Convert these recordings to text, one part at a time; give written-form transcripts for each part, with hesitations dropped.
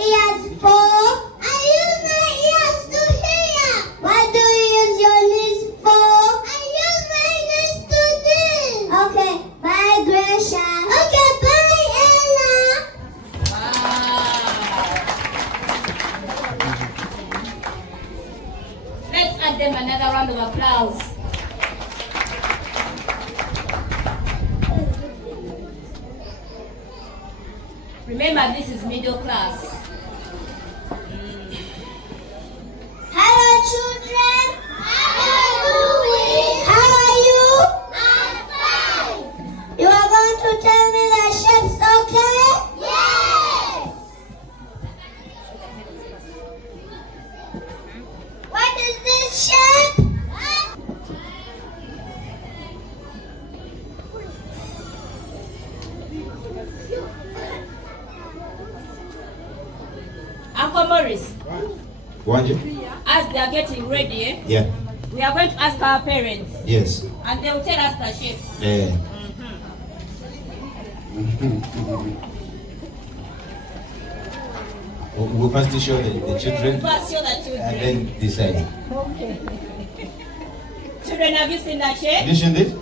ears for? I use my ears to hear. What do you use your knees for? I use my knees to dig. Okay, bye Gracia. Okay, bye Ella. Let's add them another round of applause. Remember, this is middle class. Hello children. How are you? I'm fine. You are going to tell me the shapes, okay? Yes. What is this shape? Uncle Morris, What? as they are getting ready, Yeah. we are going to ask our parents, Yes. and they will tell us the shape. Eh. We first show the children First, show the children. and then decide. Children, have you seen that shape? Mention it?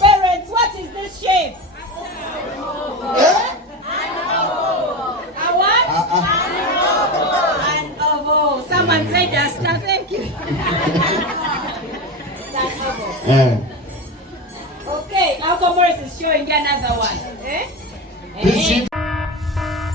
Parents, what is this shape? A what? An oval. Someone said that. Thank you. An oval. Okay, Uncle Morris is showing you another one.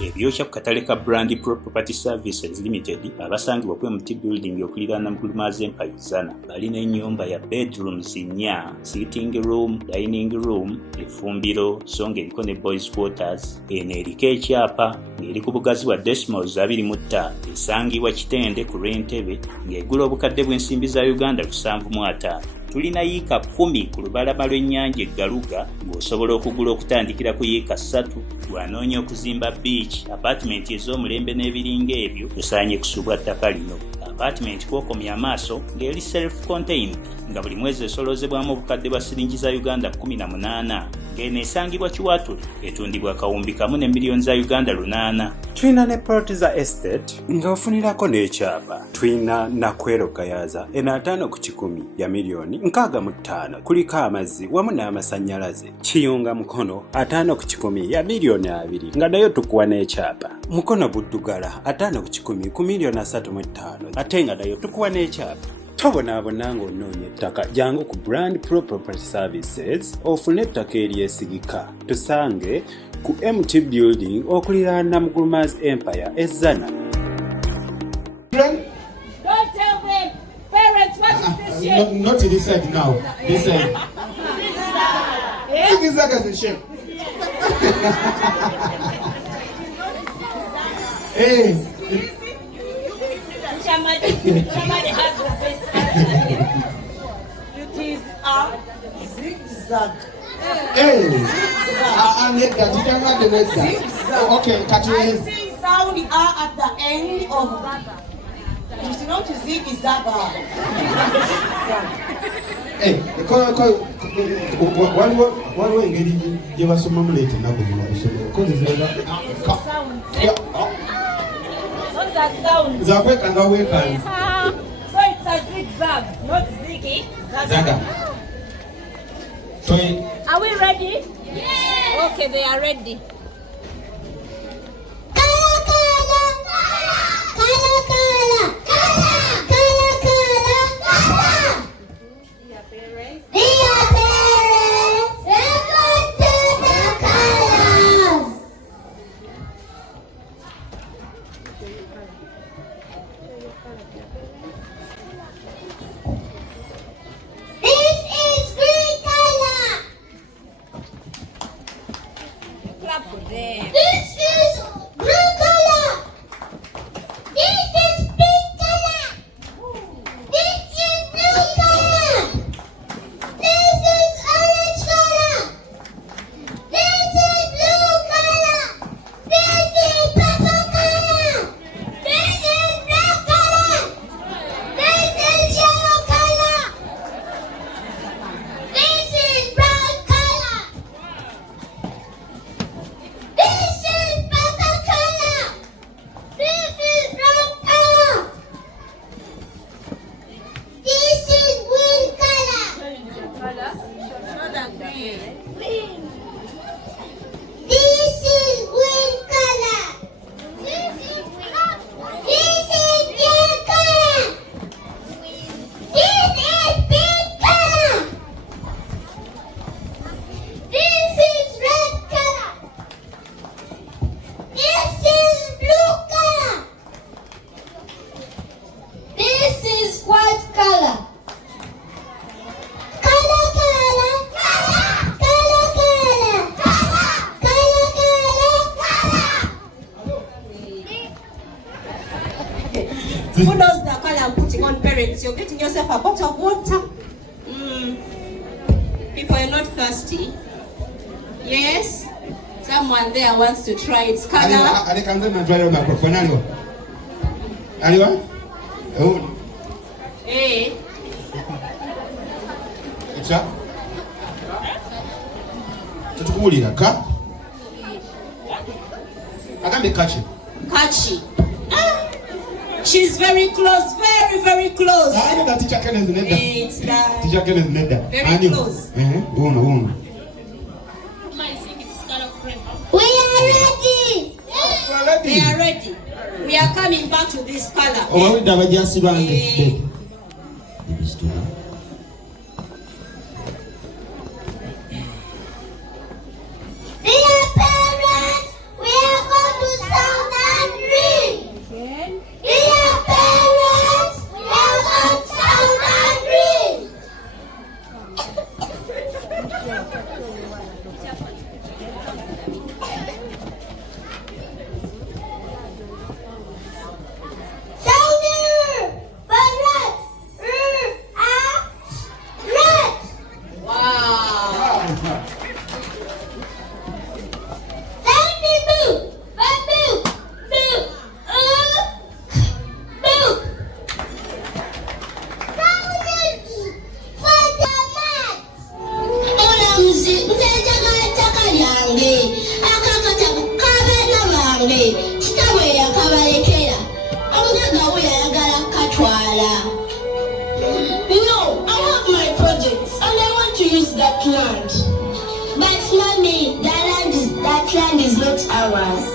Ebyokya ku katale ka Brand Property Services Limited abasangibwa ku MT Building okuliraana mu Gulumaze Empire Zana balina ennyumba ya bedrooms 4, sitting room, dining room, efumbiro so ng'eriko ne boys quarters. Eno eriko ekyapa ng'eri ku bugazi bwa decimals 25 esangibwa Kitende ku Lwentebe ng'egula obukadde bw'ensimbi za Uganda 750. Tulina yiika 10 ku lubalama lw'ennyanja Eggaluga ng'osobola okugula okutandikira ku yiika 3. Bw'anoonya okuzimba beach apartment ez'omulembe n'ebiringa ebyo tusaanye kusubwa ttaka lino. Apartment kw'okomya amaaso ng'eri self-contained nga buli mwezi esoloozebwamu obukadde bwa siringi za Uganda 18 ng'eno esangibwa Kiwatule etundibwa kawumbi kamu ne miliyoni za Uganda 8. Tulina ne plot za estate ng'ofunirako n'ekyapa. Tulina Nakwero Gayaza eno 5 ku 10 ya miliyoni 65 kuliko amazzi wamu n'amasannyalaze. Kiyunga Mukono 5 ku 10 ya miliyoni 2 nga nayo tukuwa n'ekyapa. Mukono Buddugala 5 ku 10 ku miliyoni 35 ate nga nayo tukuwa n'ekyapa. Tobonaabona ng'onoonya ettaka jangu ku Brand Property Services ofune ettaka eryesigika. Tusange ku MT Building okuliraana mu Gulumaze Empire Ezzana. Don't tell them. Parents, what is this shape? Not this side now. This side. Zigzag as a shape. Hey. Somebody has the best answer. It is a zigzag. Hey. Okay, catch your I hands. see sound at the end of that. It's not zigzag. Hey, waliwo engeri gye basomamu leeta ennaku zino kozesa What's that sound? zakwekanga weekanze So it's a zigzag, not ziggy. zaga. Are we ready? Yes. Okay, they are ready. Clap for them. This is blue color. This is pink color. This is blue color. This is orange color. This is blue color. This is purple color. This is black color. This is yellow color. This is brown color. This is This is green color. This is red color. This is pink color. This is red color. This is blue color. This is white color. Color, color, color, color, color, color, color, Who knows the color I'm putting on, parents? You're getting yourself a bottle of water. People are not thirsty. Yes? Someone there wants to try its color. Hey. Tutukuwulira ka agambe kachi Kachi. She's very close, very, very close. Teacher Kenneth nedda. It's that. Teacher Kenneth nedda. Very close. Uno. We are ready. They are ready. We are coming back to this color. Obawulidde abajasi bange. Dear parents, we are going to sound and read. Dear parents, we are going to sound and read. Sounder, red. Wow. Sandy boo, boo, boo, boo. Olamzi, nzejagala ettaka lyange, akakatabu k'abaana bange, kitabwe yakabalekera, omugaga we yayagala katwala. No, I have my projects and I want to use that land. But mommy, that land is not ours.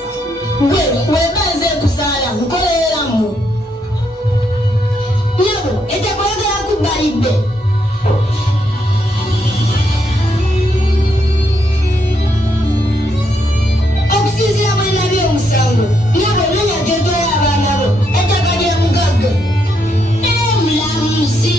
Webanze kuzaala nkoleramu. Nyabo, etekwagala kubalibbe. Okusinziira bwe nabye omusango, nyabo nenya gyetwala abaana bo, ettaka lya mugagga. Mulamuzi.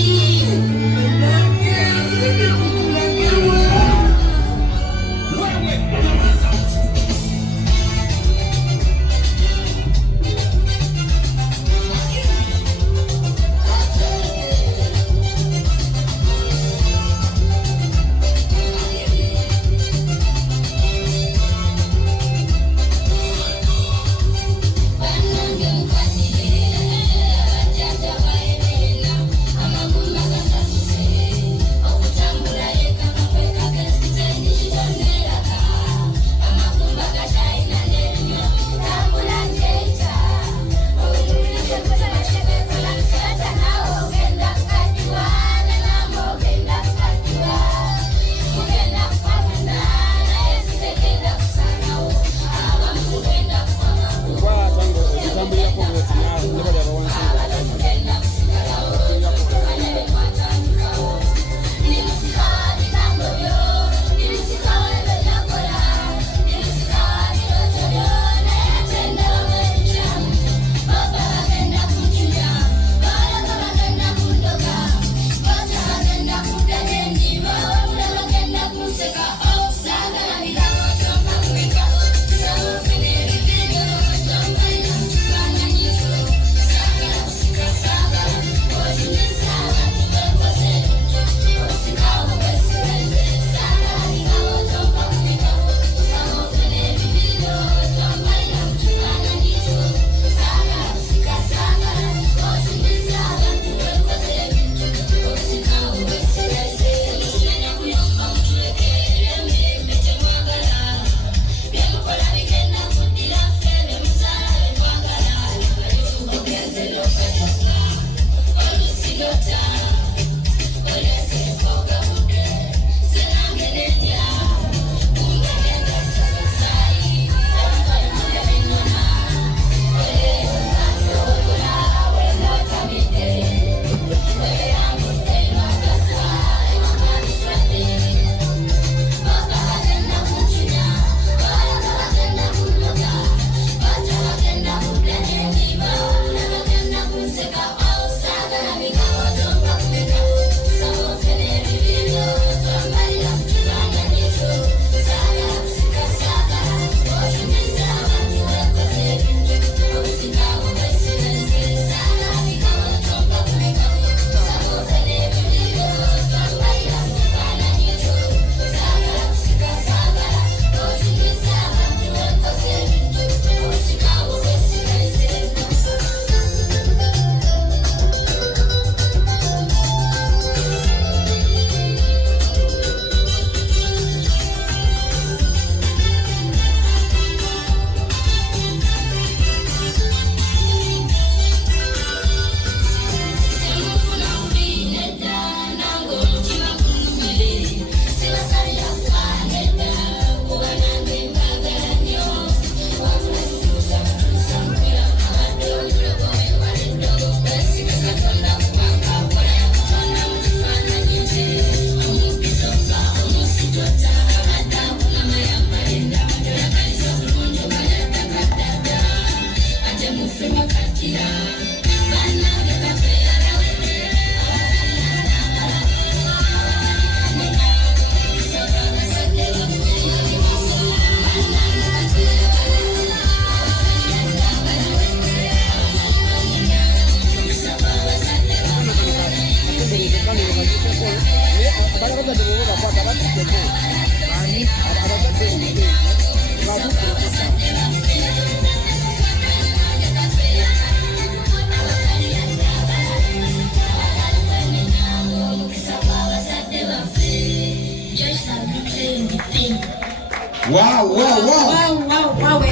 Wow.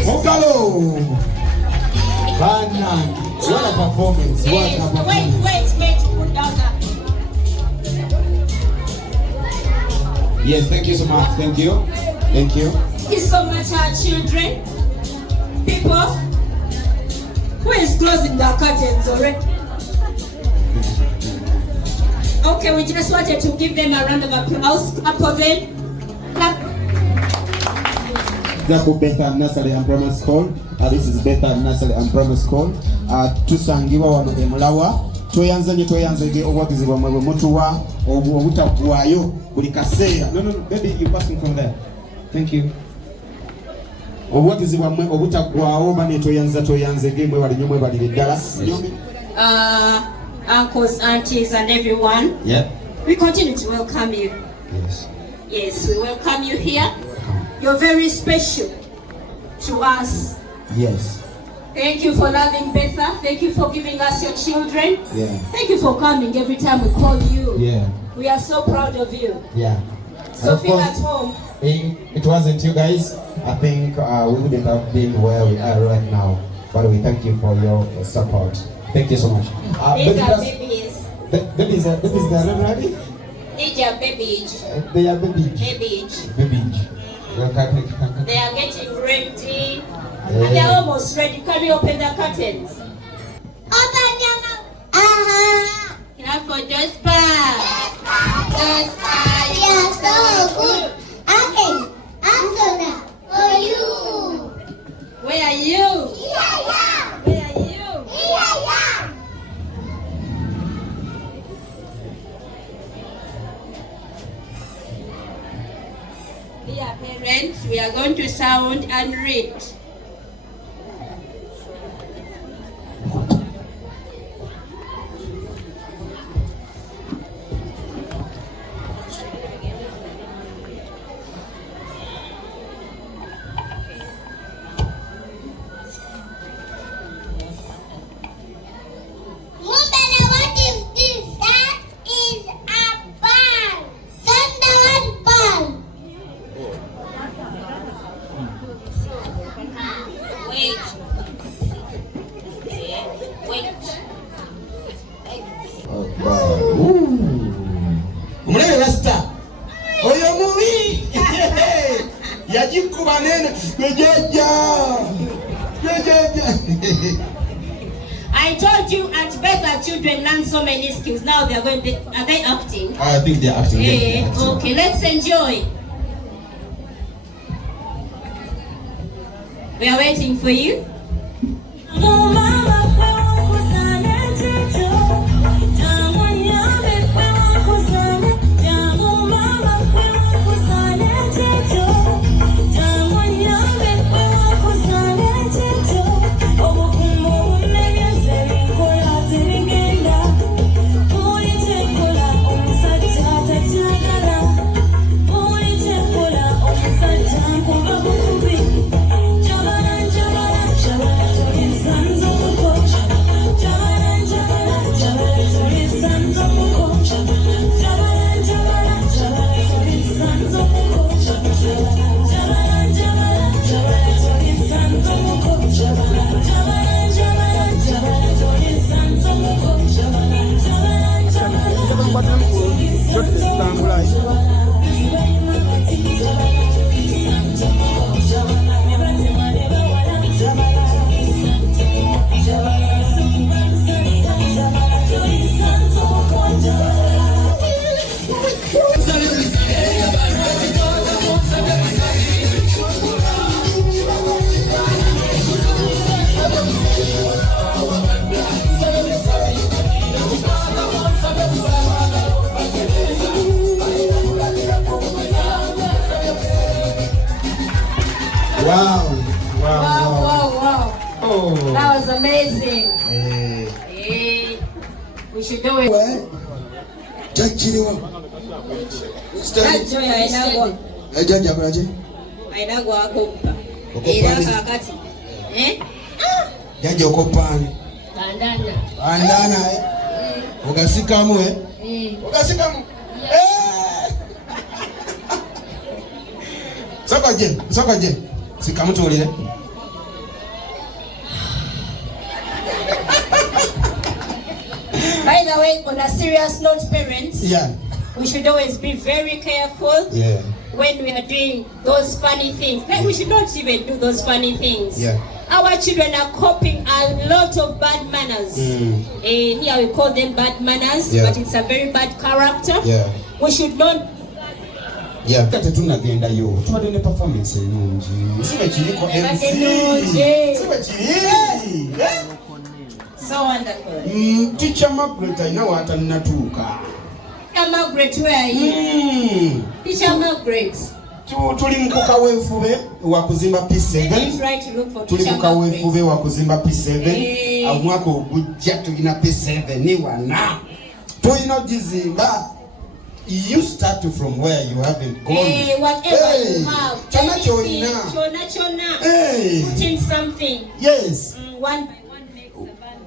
Mokalo. Banange. What a performance. Yes. Wait, put down that. Yes, thank you so much. Thank you. Thank you so much, our children. People, who is closing the curtains already? Okay, we just wanted to give them a round of applause. Clap for them. Clap. Bethel Nursery and Primary School. This is Bethel Nursery and Primary School. Tusangibwa wano emulawa. Toyanzanye obwagizibwa mwe mutuwa obutagwayo buli kaseera. No, baby, you passing from there. Thank you. Obwagizibwa mwe obutagwawo bane toyanze gemwe bali nyomwe bali ddala. Uncles, aunties, and everyone. Yeah. We continue to welcome you. Yes, we welcome you here. You're very special to us. Yes. Thank you for loving Betha. Thank you for giving us your children. Yeah. Thank you for coming every time we call you. Yeah. We are so proud of you. Yeah. So feel at home. It wasn't you guys. I think we wouldn't have been where we are right now. But we thank you for your support. Thank you so much. These are babies. Babies are not ready? These are babies. They are babies. Babies. They are getting ready. And they are almost ready. Can we open the curtains? Open your mouth. Clap for Jasper. You're so good. Okay, Antonia, for you. Where are you? Yeah. Where are you? Yeah. Dear parents, we are going to sound and read. Umulebe basta oyo mubi yajikuba nene bejeja. I told you at Betha children learn so many skills. Now they are going to, are they acting? I think they are acting. Okay, let's enjoy. We are waiting for you. Wow. Oh. That was amazing. We should do it. Jaja okopani. Bandana. Ugasikamu. Sokoje. Sikamutulire. By the way, on a serious note, parents, Yeah. we should always be very careful when we are doing those funny things. Like we should not even do those funny things. Yeah. Our children are copying a lot of bad manners. Here we call them bad manners, but it's a very bad character. Yeah. We should not. Yeah. Kati tunagenda yo. Tuwadde ne performance enungi. Sibe kiriko MC. Sibe kiri. So wonderful. Teacher Margaret, I know what I'm not doing. Teacher Margaret, where are you? Teacher Margaret. Tuli mkuka wefube wa kuzimba P7. Try to look for Tuli Teacher mkuka Margaret. wefube wa kuzimba P7. Mwako ogujja tulina P7 ni wana. Tulina jizimba. You start from where you haven't gone. Whatever you have. Chona. Put in something. Yes. One by one makes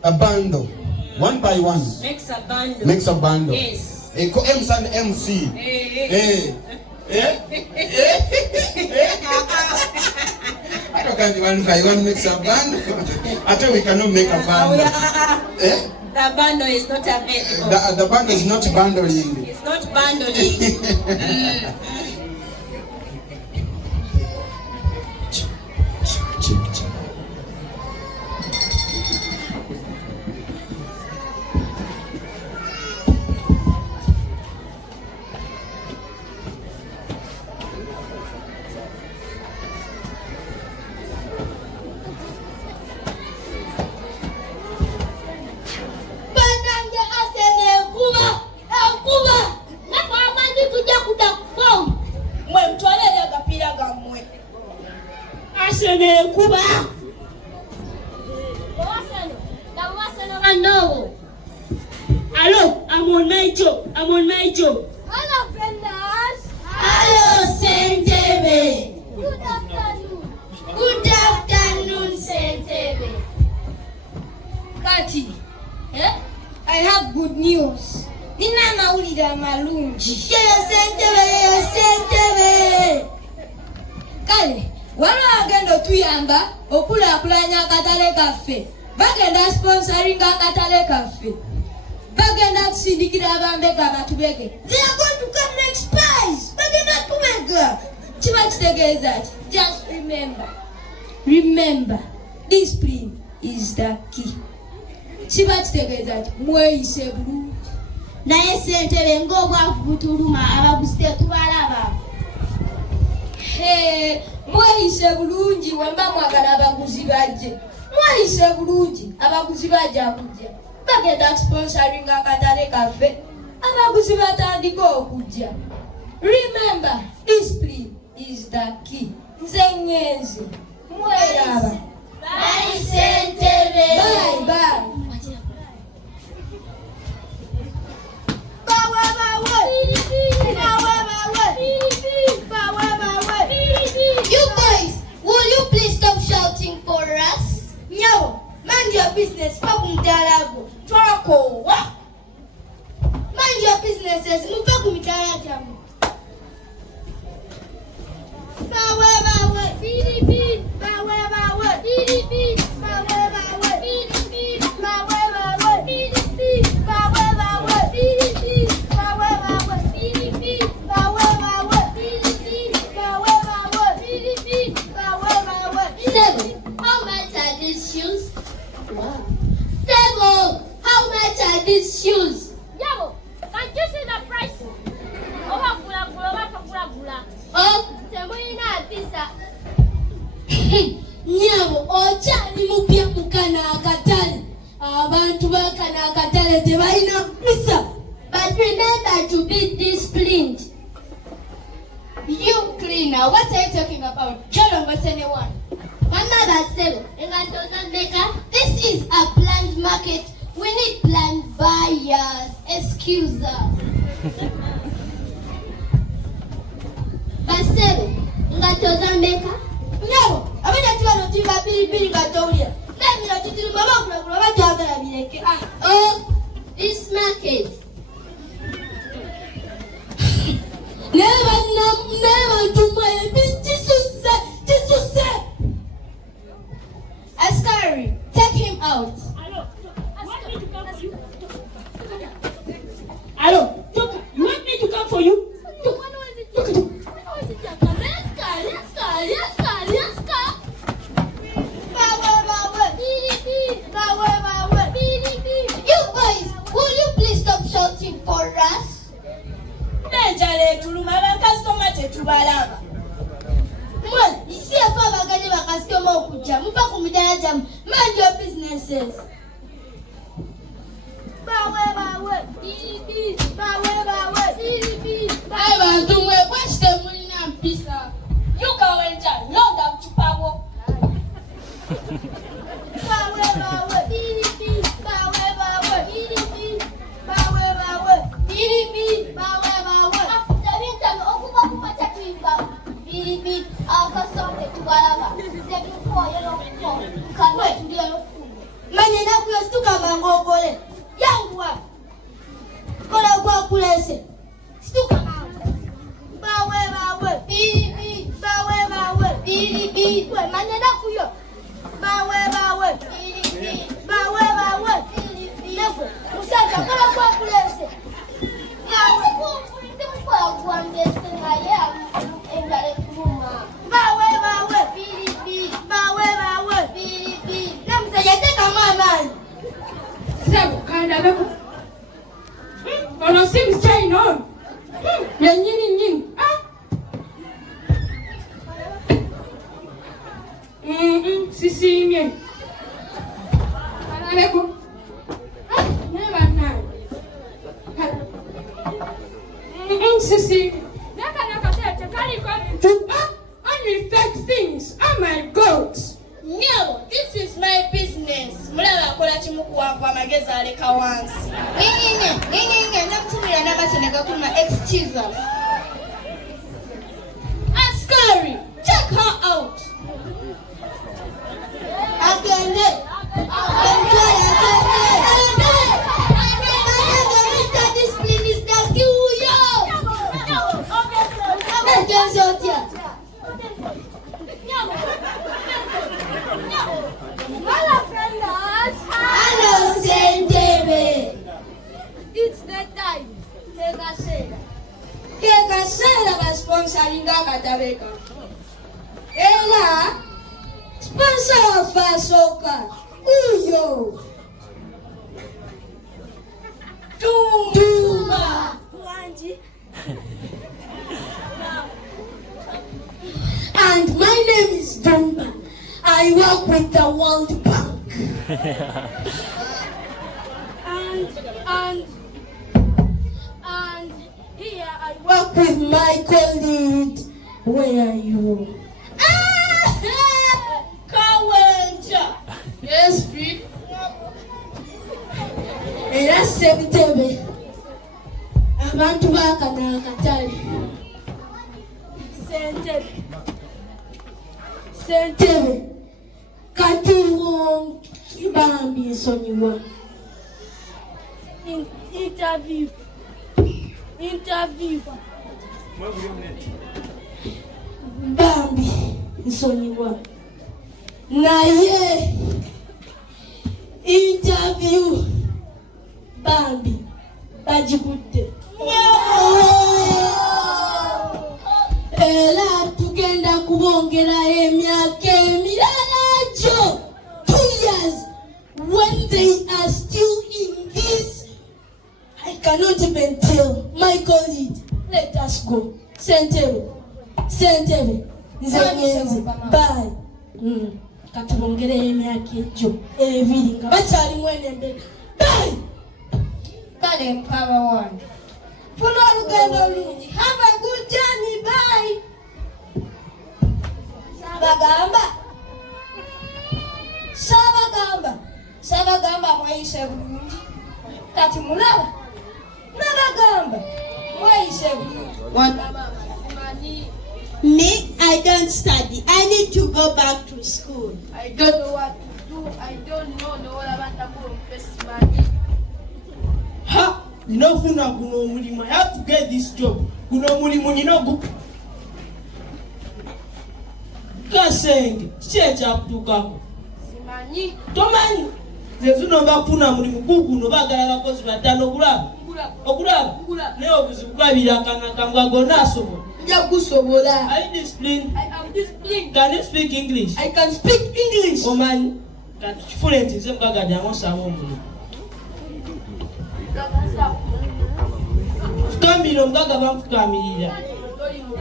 a bundle. One by one. Makes a bundle. Yes. Eko MC and MC. I don't think one by one makes a bundle. I think we cannot make a bundle. The bundle is not available. The bundle is not bundling. It's not bundling. No. Hello, I'm on my job. Hello, friends. Hello, Sentebe. Good afternoon, Sentebe. Kati, I have good news. Nina naulira malungi. Sentebe. Kale, wano agenda tuyamba okulakulanya akatale kaffe. Bagenda sponsoring akatale kaffe. Bagenda kusindikira abambega batubege. They are going to come next prize. Bagenda tubega. Kiba kitegeeza ki? Just remember, discipline is the key. Kiba kitegeeza ki? Mweyise bulungi. Naye Ssentebe ng'obwavu butuluma abagusite tubalaba. Mweyise bulungi wamba mwagala abaguzi bajje. Mweyise bulungi abaguzi bajja kujja. Bagenda sponsoring akatale kaffe. Abaguzi batandika okujja. Remember, discipline is the key. Nze ngenze. Mweraba. Bye, Ssentebe. Bye. You boys, will you please stop shouting for us? No, mind your business. Mind your businesses. These shoes. Yabo, can you see the price? Oh, Nyabo, ochali mupya mukana akatale. Abantu bakana akatale tebalina misa. But remember to be disciplined. You cleaner, what are you talking about? Jolo, what's anyone? Mama Baselo, this is a planned market. We need planned buyers. Excuse us. Baselo, ngatoza mbeka? No, abana tibano tiba bili ngatolia. Nami na titiru mama kula bajagala bileke. Oh, this market. Never tumaya binti su Mwe, isi hapa baganye bakasitoma okuja. Mupa kumidala jamu. Mind your businesses. Bawe. Bibi. Bawe. Bibi. Bawe bantu mwe kwashite muli na mpisa. Yuka wenja. Londa mchupawo. Bawe. Bibi. Bawe. Bibi. Bawe. Bibi. Bawe. After okuba kupacha tuimba. Bibi. Akasonge tubalaba. Sebi kwa yelo kwa. Kanwe tulia lofu. Manyena kuyo stuka mangogole. Yangwa. Kola kwa kulese. Stuka mango. Bawe. Bibi. Bawe. Bibi. We manyena kuyo. Bawe. Bibi. Bawe. Bibi. Lewe. Musaka kola kwa kulese. Yawe. Kwa kuambese ngaye engale kuma. Bawe. Bibi. Bawe. Bibi. Namsayete kama nani? Sebo, kanda beko. Ono sim chain on. Ya nyini. Sisi mie. Kanda beko. Never know. Sisi. Naka tete kali kwa. Only fake things. Oh my God. No, this is my business. Mulaba akola kimuku wangu amagezi aleka wansi. Nini namutumira n'amaseneka kuma excuse. Askari, check her out. Agende. Mr. Discipline is the Q.U.Y.O. Hello, Sentebe. It's the time. Kekasela basponsoringa katabeka. Ela sponsor of Fasoka. Uyo. Tuma. And my name is Dumba. I work with the World Bank. and here I work with my colleague. Where are you? Kawenja. Yes, Pete. And that's Sentebe. Abantu bakana katali. Sentebe. Katiwo Bambi sonyiwa. Interview. Bambi sonyiwa. Naye interview. Bambi bajikutte. Ela tugenda kubongera emyaka emirala jo. 2 years when they are still in this. I cannot even tell my colleague. Let us go. Sentebe. Nzenyenze. Bye. Katubongera emyaka ejo ebiri nga bakyali mwene mbere. Bye. Bale mpaba wange. Funa olugendo lungi. Have a good journey. Bye. Sabagamba mwayise bulungi. Kati mulaba. Nabagamba mwayise bulungi. Me, I don't study. I need to go back to school. I don't know what to do. I don't know what about the money. Ha! Ninofuna kuno mulimu. I have to get this job. Kuno mulimu ninogu. Kasenge, checha kutukako. Simanyi. Tomanyi. Zezuno bafuna mulimu kuguno bagala bakozi batano okulaba. Ne obuzibu bwabira kanakangwa gonasobo. Nja kusobola. Are you disciplined? I am disciplined. Can you speak English? I can speak English. Omanyi. Kati kifulenti nze mugagadi amosawo omulimu. Fukambira omugaga bamufukamirira.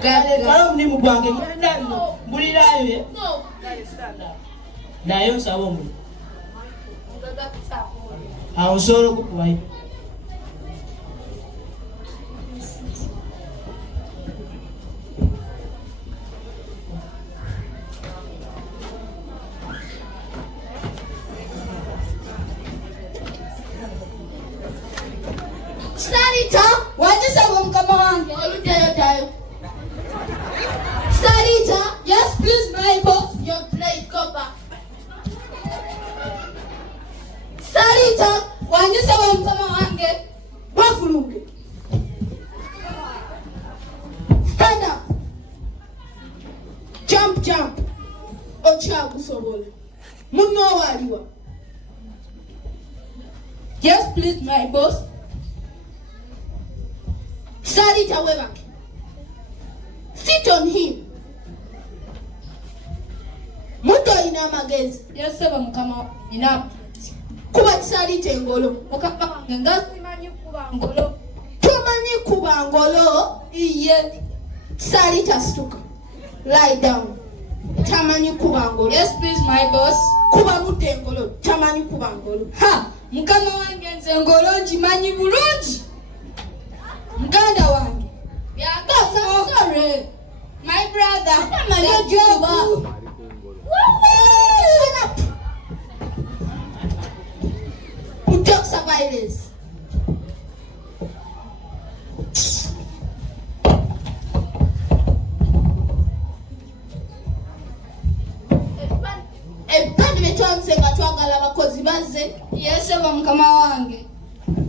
kale mulimu gwange ngenda mbulirayo naye nsaba omulimu awo osobola okukubayo. Sarita, wanyisaba mukama wange oluteyo tayo. Sarita, yes please my boss, your plate copper. Sarita, wanyisaba mukama wange bafuluke. Stand up. Jump. Ochagusobola. Muno waliwa. Yes please my boss. Sarita weba. Sit on him. Muto ina magezi. Yasaba mukama ina. Kuba Sarita engolo. Mukama wange ngasimanyi kuba ngolo. Tumanyi kuba ngolo. Iye. Sarita stuka. Lie down. Tamanyi kuba ngolo. Yes please my boss. Kuba muto engolo. Tamanyi kuba ngolo. Ha! Mukama wange nze ngolo njimanyi bulungi. Muganda wange. I'm sorry. My brother. My job. Shut up. Who talks about this? Ebandi betwanze nga twagala abakozi bazze. Yesaba mukama wange.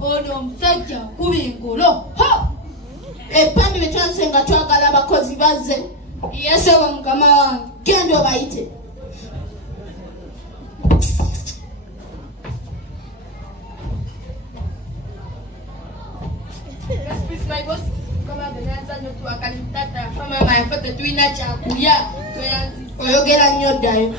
Ono omusajja kuba engolo. Ebandi betwanze nga twagala abakozi bazze. Yesaba mukama wange. Genda obayite. My boss, kama benanza nyotu akanitata kama mayapata tuina chakulia toyanzi Oyogera nnyo ddayo.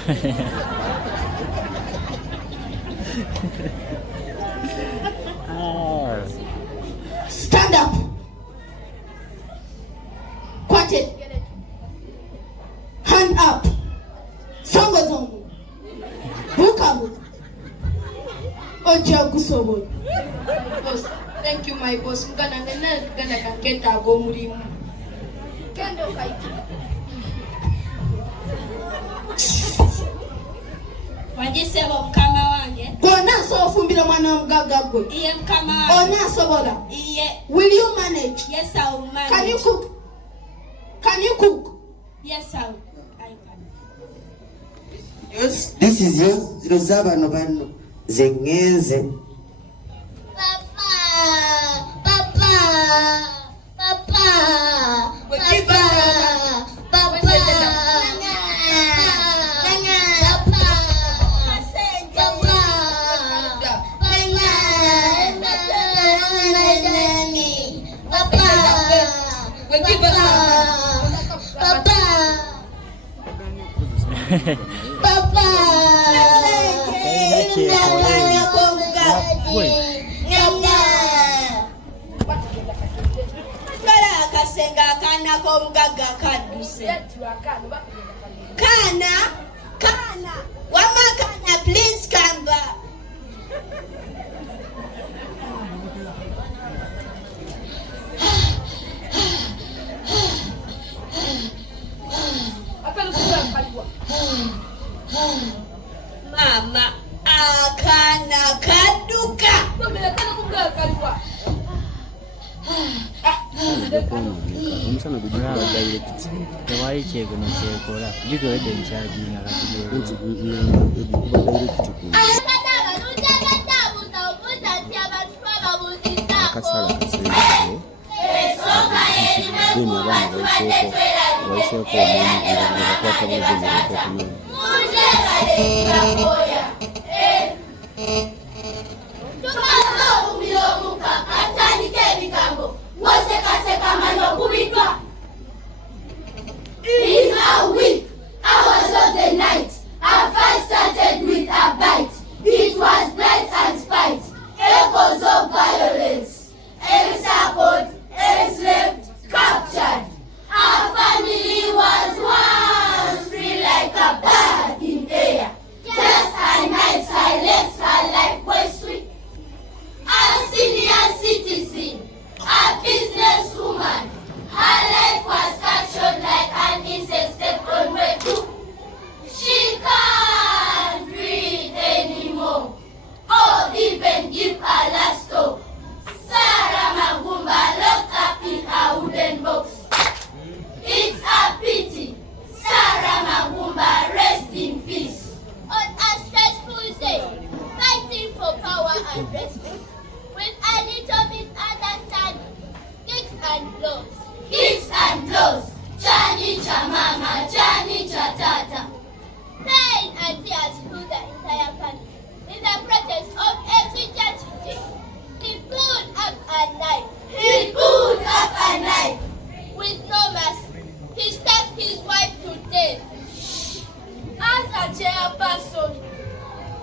Stand up. Kwate. Hand up. Songo. Bukabu. Ochagusobola. boss. Thank you my boss. Mukana nena kuganda kaketa ago mulimu. Kendo kaiti. Wanyisaba mukama wange. Gonna so fumbira mwana mugagga gwe. Iye mukama wange. Ona sobola. Iye. Will you manage? Yes, I will manage. Can you cook? Can you cook? Yes, I can. Yes, this is yours. Rozabano bano zengenze. Papa. Akasenga akana k'omugagga akadduse. Kana. Wama kana, please come back. Mama, akana kadduka. Omusana gujula direct tewali kyekono kyekola gitwedde nkyagina akasala kaseeko deni abaana baiseeko omulimu ngabakwata buludeni In a week, hours of the night, our fight started with a bite. It was blight and spite, echoes of violence, encircled, enslaved, captured. Our fight today. As a chairperson,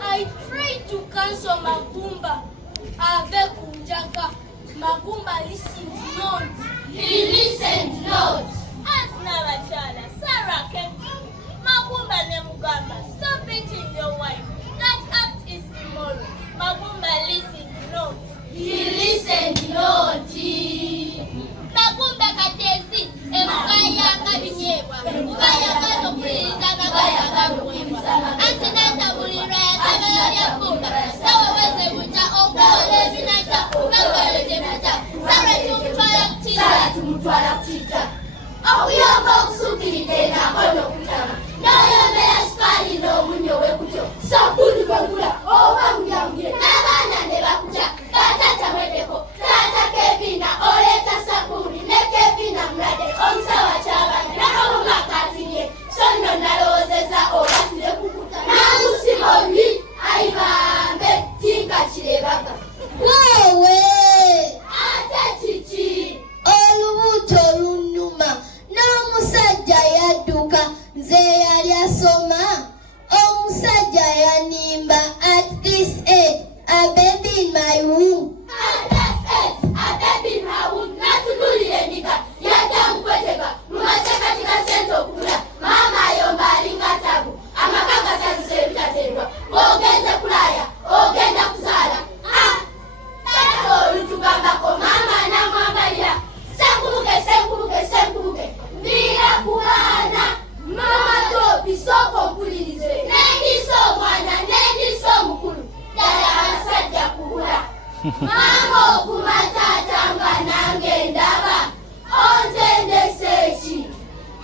I try to cancel Magumba. Ave Kunjaka. Magumba listened not. He listened not. As Navachala, Sarah came to Magumba Nemugamba. Stop beating your wife. That act is immoral. Magumba listened not. He listened not. Magumba Katesi, Emukaya Kabinyeva, Mukaya Kabinyeva, Nagaya Kabinyeva, Antinata Bulira, Sabaya Bumba, Sawa Wezebuta, Okwale Zinata, Nagale Jenata, Sarah Tumutwala Tita. Okuyamba okusukiride nakono kutama. Noyomera sukali n'omunyo wekuto. Sabuni bangula oba munyamye. N'abaana ne bakuta. Batata mwedeko. Tata Kevina oleta sabuni ne Kevina mulade. Omusawa ky'abaana n'akabuga akatinye. Sonno nalowoozezza obatire kukuta. Namusimobi ayibambe tinka kirebaga. Wewe! Ate kiki? Olubuto lunnuma. N'omusajja yadduka nze yali asoma. Omusajja yanimba at this age, a baby in my womb. At that age, a baby in her womb. Natululire nika yadda nkweteka mumaze katika sente okugula. Maama ayomba alinga tabu. Amaka gasanyusa ebitaterwa. Bw'ogenze kulaya ogenda kuzaala. Taata olutugambako maama anamwambalira. Senkubuke. Vira ku baana. Mama Tobi soko mpulirize. Nendiso omwana, nendiso omukulu. Ddala abasajja kubula. Mama okuma taata nga nange ndaba. Ontendese ki?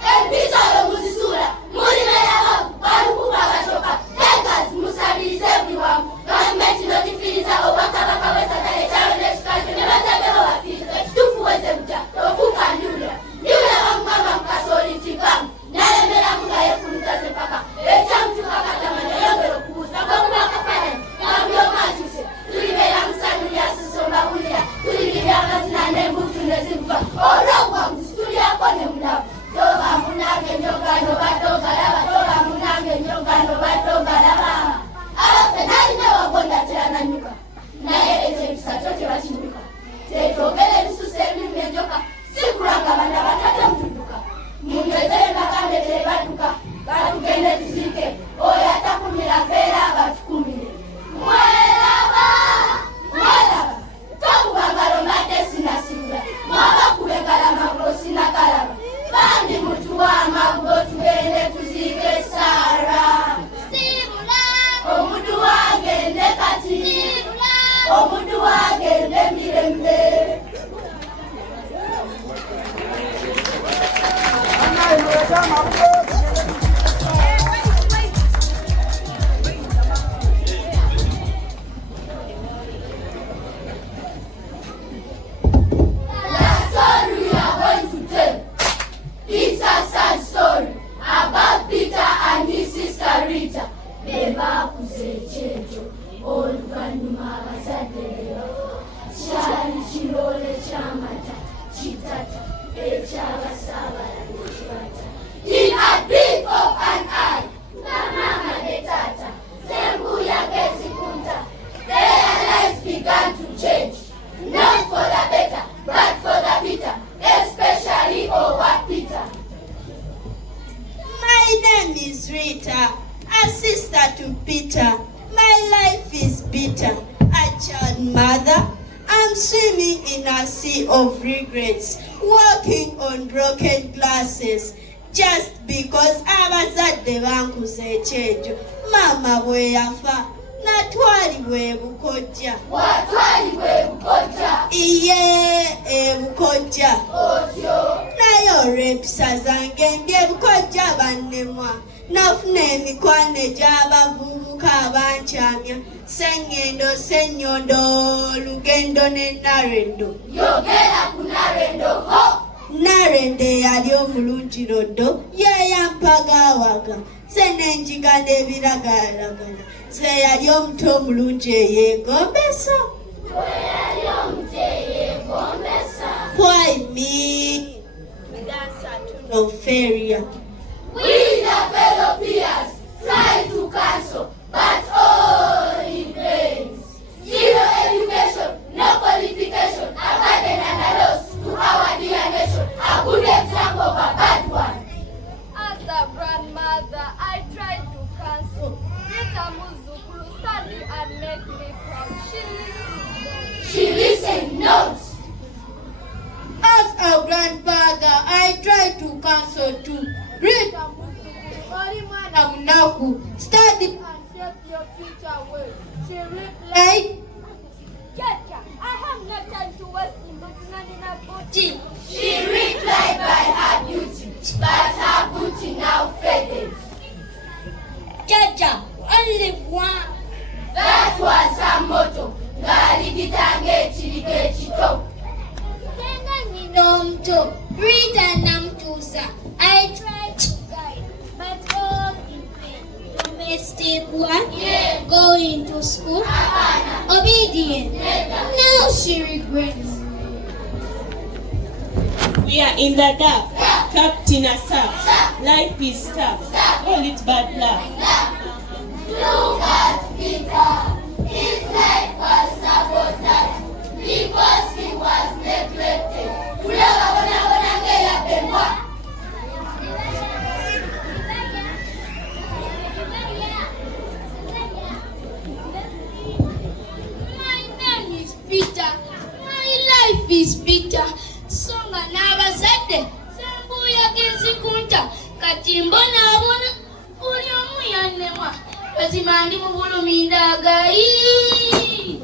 Empisalo muzisuula. Mulimera balukuba batoka. Beggars musabirize buli wamu. Gavumenti notifiriza obwakabaka bw'essatale ekyalo n'ekikazi ne bazaddeho bafiirize. Tufuweze butya ofuuka Ndula. Ndula bamugamba mu kasooli nti bamu. Nalemera mugaye ku lutaze paka. Ekyamutuka katama ne yongera okubuuza. Gwamuba akafaananyi. Ngambye omwakyuse. Tulibeera musanyu lyasisomba bulira. Tulibira amazina n'embutu ne zivuga. Olw'obwanguzi tulyako ne mulabu. Toba munange njogano badde ogalaba. Toba munange njogano badde ogalaba. Abaffe nalina wagonda terananyuka. Naye ekyo ebisato tebakinyuka. Tetwogera ebisusa ebirimu enjoka. Sikulanga bana batata mutudduka. Munywezere bagambe tebadduka. Batugende tuziike. Oyo atakumira mbeera abatukumire. Mwelaba. Tokubangalo mbadde sinasibula. Mwabakube galamagulu sinagalaba. Bandi mutuwa amagulo tugende tuziike Saara. Sibula. Omudu wagende kati. Sibula. Omudu wagende mirembe. It's a sad story about Peter and his sister Rita. Kyebakoze ekyejo oluvannyuma abazadde kyali kirole ky'amata kitata ekyabasaabala nekibata. In a blink of an eye, the mama ne tata zembuya gezikunta. Their lives began to change, not for the better, but for the bitter, especially over Peter. My name is Rita, a sister to Peter. My life is bitter. A child mother. I'm swimming in a sea of regrets, walking on broken glasses, just because abazadde bankuza ekyejo. Mama bwe yafa, natwalibwa ebukojja. Watwalibwa ebukojja? Iye, ebukojja. Otyo. Naye olw'empisa zange ndi ebukojja bannemwa. Nafuna emikwano egy'abavubuka abankyamya. Sengendo, Senyondo, Lugendo ne Narendo. Yogera ku Narendo ho. Narendo yali omulungi Roddo, ye yampagaawaga. Se n'enjiga n'ebiragalagala. Se yali omuto omulungi eyeegombesa. Yali omuto eyeegombesa. Why me? That's a tune of failure. We years, try to cancel, but all in vain. Zero education, no qualification, a burden and a loss to our dear nation. A good example of a bad one. As a grandmother, I tried to cancel. Let a muzukulu study and make me proud. She listened not. As a grandfather, I tried to cancel too. Read a muzukulu, study and shape your future well. She replied, Chacha, I have no time to waste in Butinanina booty. She replied by her beauty, but her beauty now faded. Chacha, only one. That was her motto. Galigitange chirige chito. Nomto, Rita Namtusa. I tried to guide, but all in vain. Domestic work, going to school, obedient. Now she regrets. We are in the dark. Captain Asaf. Life is tough. Call it bad luck. Look at Peter. His life was sabotaged because he was neglected. My name is Peter. My life is Peter. Songa n'abazadde sembuya gezikunta kati mbona abona buli omu yannemwa mazima ndi mu bulumi ndagayi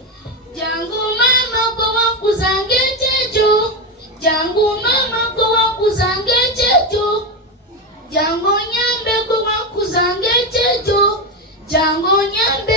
jangu mama gwe wankuzanga ekyejo jangu mama gwe wankuzanga ekyejo jangu onyambe gwe wankuzanga ekyejo jangu onyambe